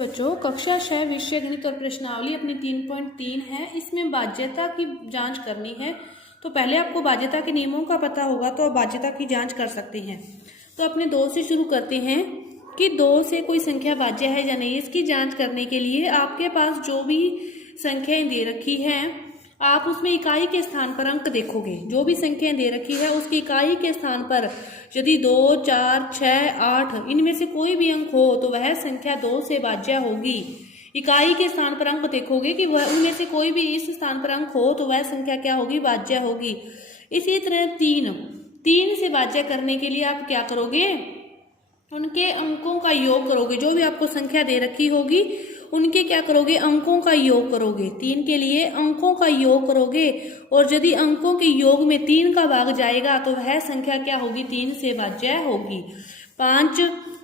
बच्चों कक्षा 6 विषय गणित और प्रश्नावली अपनी 3.3 है। इसमें बाध्यता की जांच करनी है। तो पहले आपको बाध्यता के नियमों का पता होगा तो आप बाध्यता की जांच कर सकते हैं। तो अपने 2 से शुरू करते हैं कि 2 से कोई संख्या बाध्य है या नहीं। इसकी जांच करने के लिए आपके पास जो भी संख्याएं दे रखी हैं आप उसमें इकाई के स्थान पर अंक देखोगे। जो भी संख्याएं दे रखी है उसकी इकाई के स्थान पर यदि 2, 4, 6, 8 इनमें से कोई भी अंक हो तो वह संख्या 2 से बाध्य होगी। इकाई के स्थान पर अंक देखोगे कि वह उनमें से कोई भी इस स्थान पर अंक हो तो वह संख्या क्या होगी, बाध्य होगी। इसी तरह 3 से बाध्य करने के लिए आप क्या करोगे, उनके अंकों का योग करोगे। जो भी आपको संख्या दे रखी होगी उनके क्या करोगे, अंकों का योग करोगे। 3 के लिए अंकों का योग करोगे और यदि अंकों के योग में 3 का भाग जाएगा तो वह संख्या क्या होगी, 3 से बाध्य होगी। 5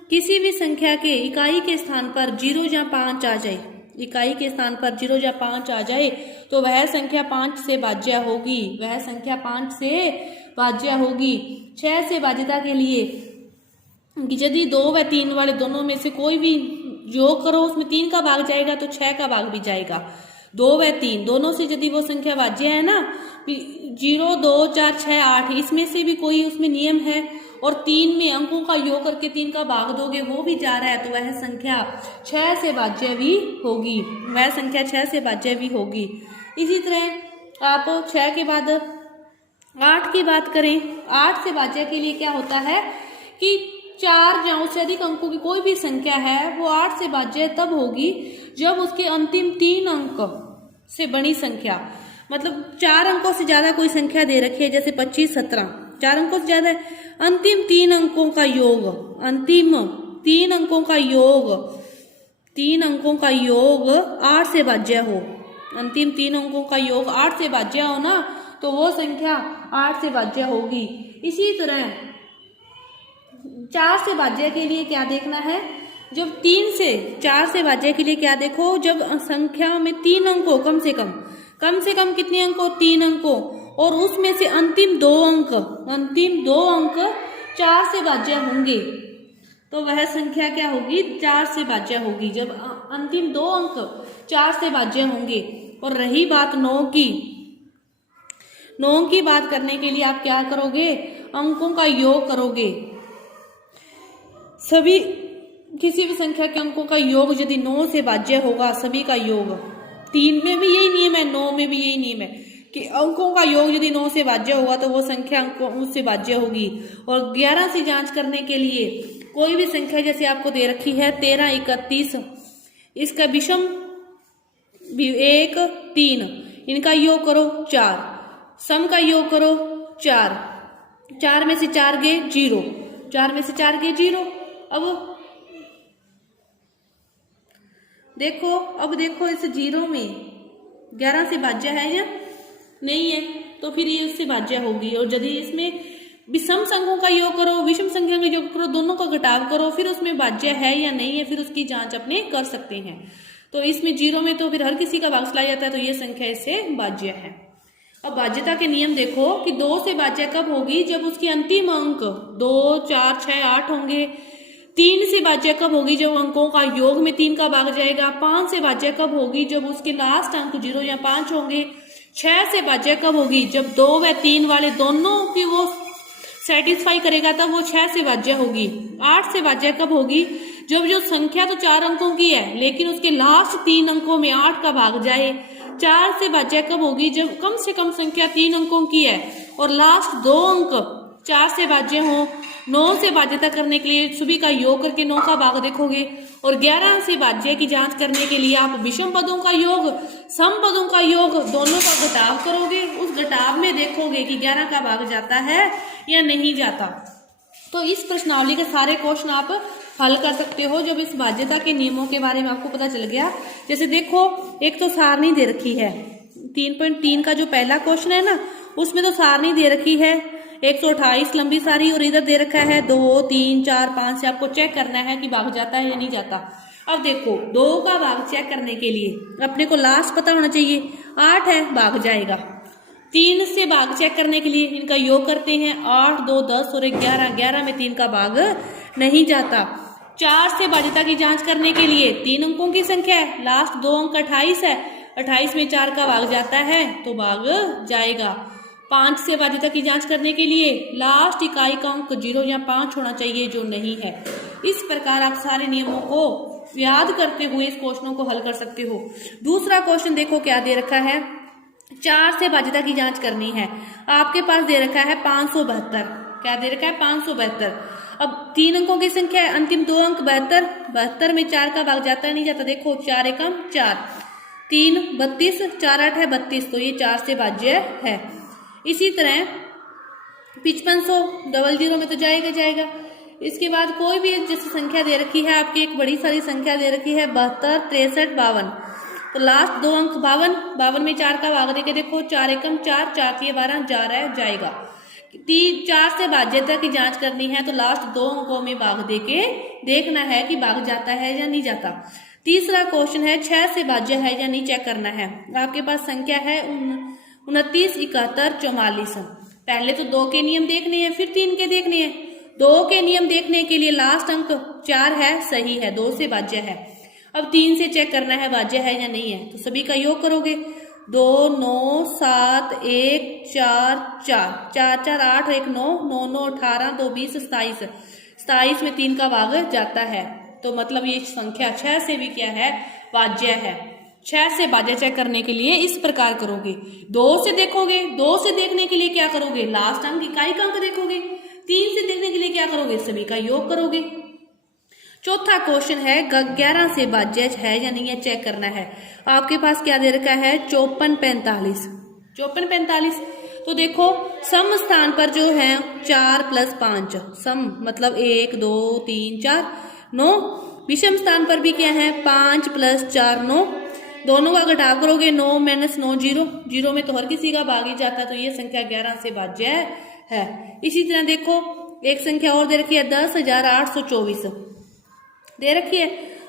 किसी भी संख्या के इकाई के स्थान पर 0 या 5 आ जाए, इकाई के स्थान पर 0 या 5 आ जाए तो वह संख्या 5 से बाध्य होगी, वह संख्या 5 से बाध्य होगी। 6 से बाध्यता के लिए यदि 2 व 3 वाले दोनों में से कोई भी योग करो उसमें 3 का भाग जाएगा तो 6 का भाग भी जाएगा। 2 व 3 दोनों से यदि वो संख्या बाध्य है ना, 0, 2, 4, 6, 8 इसमें से भी कोई उसमें नियम है और 3 में अंकों का योग करके 3 का भाग दोगे वो भी जा रहा है तो वह संख्या 6 से बाध्य भी होगी, वह संख्या 6 से बाध्य भी होगी। इसी तरह आप 6 के बाद 8 की बात करें। 8 से बाध्य के लिए क्या होता है कि 4 या उससे अधिक अंकों की कोई भी संख्या है वो 8 से बाध्य तब होगी जब उसके अंतिम 3 अंक से बड़ी संख्या, मतलब 4 अंकों से ज्यादा कोई संख्या दे रखी है जैसे 25, 17, 4 अंकों से ज्यादा है, अंतिम 3 अंकों का योग, अंतिम 3 अंकों का योग, 3 अंकों का योग 8 से बाध्य हो, अंतिम 3 अंकों का योग 8 से बाध्य हो ना तो वो संख्या 8 से बाध्य होगी। इसी तरह 4 से बाध्य के लिए क्या देखना है, जब 3 से 4 से बाध्य के लिए क्या देखो, जब संख्या में 3 अंकों कम से कम कितने अंकों, 3 अंकों और उसमें से अंतिम 2 अंक 4 से बाध्य होंगे तो वह संख्या क्या होगी, 4 से बाध्य होगी जब अंतिम 2 अंक 4 से बाध्य होंगे। और रही बात 9 की बात करने के लिए आप क्या करोगे, अंकों का योग करोगे। सभी किसी भी संख्या के अंकों का योग यदि 9 से बाध्य होगा, सभी का योग, 3 में भी यही नियम है, 9 में भी यही नियम है कि अंकों का योग यदि 9 से बाध्य होगा तो वो संख्या अंकों उससे बाध्य होगी। और 11 से जांच करने के लिए कोई भी संख्या जैसे आपको दे रखी है 13, 31, इसका विषम 1, 3, इनका योग करो 4, सम का योग करो 4 में से 4 गए 0, 4 में से 4 गए 0। अब देखो इस 0 में 11 से बाध्य है या नहीं है तो फिर ये उससे बाध्य होगी। और यदि इसमें विषम संख्याओं का योग करो, विषम संख्या का योग करो, दोनों का घटाव करो, फिर उसमें बाध्य है या नहीं है फिर उसकी जांच अपने कर सकते हैं। तो इसमें 0 में तो फिर हर किसी का भाग चला जाता है तो ये संख्या इससे बाध्य है। अब बाध्यता के नियम देखो कि 2 से बाध्य कब होगी, जब उसके अंतिम अंक 2, 4, 6, 8 होंगे। 3 से बाध्य कब होगी, जब अंकों का योग में 3 का भाग जाएगा। 5 से बाध्य कब होगी, जब उसके लास्ट अंक 0 या 5 होंगे। 6 से बाध्य कब होगी, जब 2 व 3 वाले दोनों की वो सेटिस्फाई करेगा तब वो 6 से बाध्य होगी। 8 से बाध्य कब होगी, जब जो संख्या तो 4 अंकों की है लेकिन उसके लास्ट 3 अंकों में 8 का भाग जाए। 4 से बाध्य कब होगी, जब कम से कम संख्या 3 अंकों की है और लास्ट 2 अंक 4 से बाध्य हो। 9 से बाध्यता करने के लिए सभी का योग करके 9 का भाग देखोगे। और 11 से बाध्य की जांच करने के लिए आप विषम पदों का योग, सम पदों का योग, दोनों का घटाव करोगे। उस घटाव में देखोगे कि 11 का भाग जाता है या नहीं जाता। तो इस प्रश्नावली के सारे क्वेश्चन आप हल कर सकते हो जब इस बाध्यता के नियमों के बारे में आपको पता चल गया। जैसे देखो एक तो सारणी दे रखी है, 3.3 का जो पहला क्वेश्चन है ना उसमें तो सारणी दे रखी है 128 लंबी सारी और इधर दे रखा है 2, 3, 4, 5 से आपको चेक करना है कि भाग जाता है या नहीं जाता। अब देखो 2 का भाग चेक करने के लिए अपने को लास्ट पता होना चाहिए, 8 है भाग जाएगा। 3 से भाग चेक करने के लिए इनका योग करते हैं, 8, 2, 10 और 11 में 3 का भाग नहीं जाता। 4 से बाध्यता की जांच करने के लिए 3 अंकों की संख्या है, लास्ट 2 अंक 28 है, 28 में 4 का भाग जाता है तो भाग जाएगा। 5 से बाध्यता की जांच करने के लिए लास्ट इकाई का अंक 0 या 5 होना चाहिए, जो नहीं है। इस प्रकार आप सारे नियमों को याद करते हुए इस क्वेश्चनों को हल कर सकते हो। दूसरा क्वेश्चन देखो क्या दे रखा है, 4 से बाध्यता की जांच करनी है। आपके पास दे रखा है 572, क्या दे रखा है 572। अब 3 अंकों की संख्या है, अंतिम 2 अंक 72, 72 में 4 का भाग जाता नहीं जाता, देखो 4 एकम 4, 3 32, 4 8 है 32, तो ये 4 से भाज्य है। इसी तरह 5500 00 में तो जाएगा जाएगा। इसके बाद कोई भी जैसे संख्या दे रखी है आपकी, एक बड़ी सारी संख्या दे रखी है 72 63 52, तो लास्ट 2 अंक 52, 52 में 4 का भाग देके देखो 4 एकम 4, 4 3 12 जा रहा है जाएगा। 4 से बाध्यता की जांच करनी है तो लास्ट 2 अंकों में भाग देके देखना है कि भाग जाता है या नहीं जाता। तीसरा क्वेश्चन है 6 से भाज्य है या नहीं चेक करना है। आपके पास संख्या है 29 71 44। पहले तो 2 के नियम देखने हैं, फिर 3 के देखने हैं। 2 के नियम देखने के लिए लास्ट अंक 4 है, सही है, 2 से भाज्य है। अब 3 से चेक करना है भाज्य है या नहीं है, तो सभी का योग करोगे, 2 9 7 1 4 4 4 4 8 1 9 9 9 18 2 20 27, 27 में 3 का भाग जाता है, तो मतलब ये संख्या 6 से भी क्या है, भाज्य है। 6 से भाज्य चेक करने के लिए इस प्रकार करोगे, 2 से देखोगे, 2 से देखने के लिए क्या करोगे, लास्ट अंक इकाई का अंक देखोगे। 3 से देखने के लिए क्या करोगे, सभी का योग करोगे। चौथा क्वेश्चन है 11 से भाज्य है या नहीं है चेक करना है। आपके पास क्या दे रखा है 54 45, 54 45। तो देखो सम स्थान पर जो है 4 + 5, सम मतलब 1 2 3 4 9, विषम स्थान पर भी क्या है 5 + 4 9, दोनों का घटाव करोगे 9 - 9 0, 0 में तो हर किसी का भाग ही जाता है, तो ये संख्या 11 से भाज्य है। इसी तरह देखो एक संख्या और दे रखी है 10,824 दे रखी है।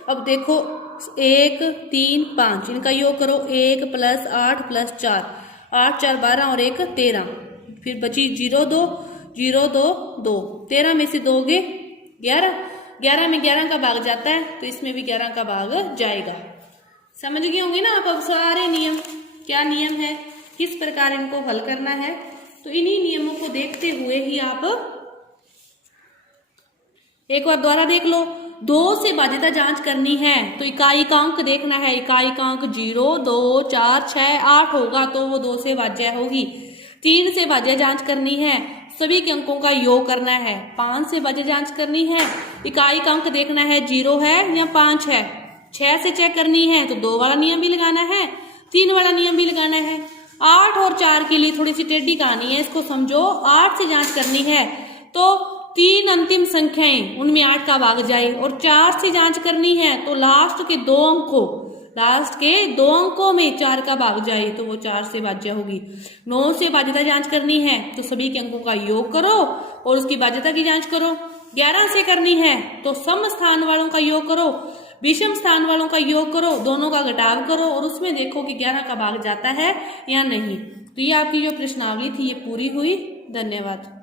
अब देखो 1 3 5, इनका योग करो, 1 + 8 + 4, 8 4 12 और 1 13, फिर बची 0 2 0 2 2, 13 में से दोगे 11, 11 में 11 का भाग जाता है, तो इसमें भी 11 का भाग जाएगा। समझ गए होंगे ना आप अब सारे नियम, क्या नियम है, किस प्रकार इनको हल करना है। तो इन्हीं नियमों को देखते हुए ही आप एक बार दोबारा देख लो। 2 से बाध्यता जांच करनी है तो इकाई का अंक देखना है, इकाई का अंक 0 2 4 6 8 होगा तो वो 2 से भाज्य होगी। 3 से भाज्य जांच करनी है, सभी के अंकों का योग करना है। 5 से भाज्य जांच करनी है, इकाई का अंक देखना है 0 है या 5 है। 6 से चेक करनी है तो 2 वाला नियम भी लगाना है, 3 वाला नियम भी लगाना है। 8 और 4 के लिए थोड़ी सी टेढ़ी कहानी है, इसको समझो। 8 से जांच करनी है तो 3 अंतिम संख्याएं, उनमें 8 का भाग जाए, और 4 से जांच करनी है तो लास्ट के 2 अंकों में 4 का भाग जाए, तो वो 4 से भाज्य होगी। 9 से बाध्यता जांच करनी है तो सभी के अंकों का योग करो और उसकी बाध्यता की जांच करो। 11 से करनी है तो सम स्थान वालों का योग करो, विषम स्थान वालों का योग करो, दोनों का घटाव करो और उसमें देखो कि 11 का भाग जाता है या नहीं। तो ये आपकी जो प्रश्नावली थी ये पूरी हुई। धन्यवाद।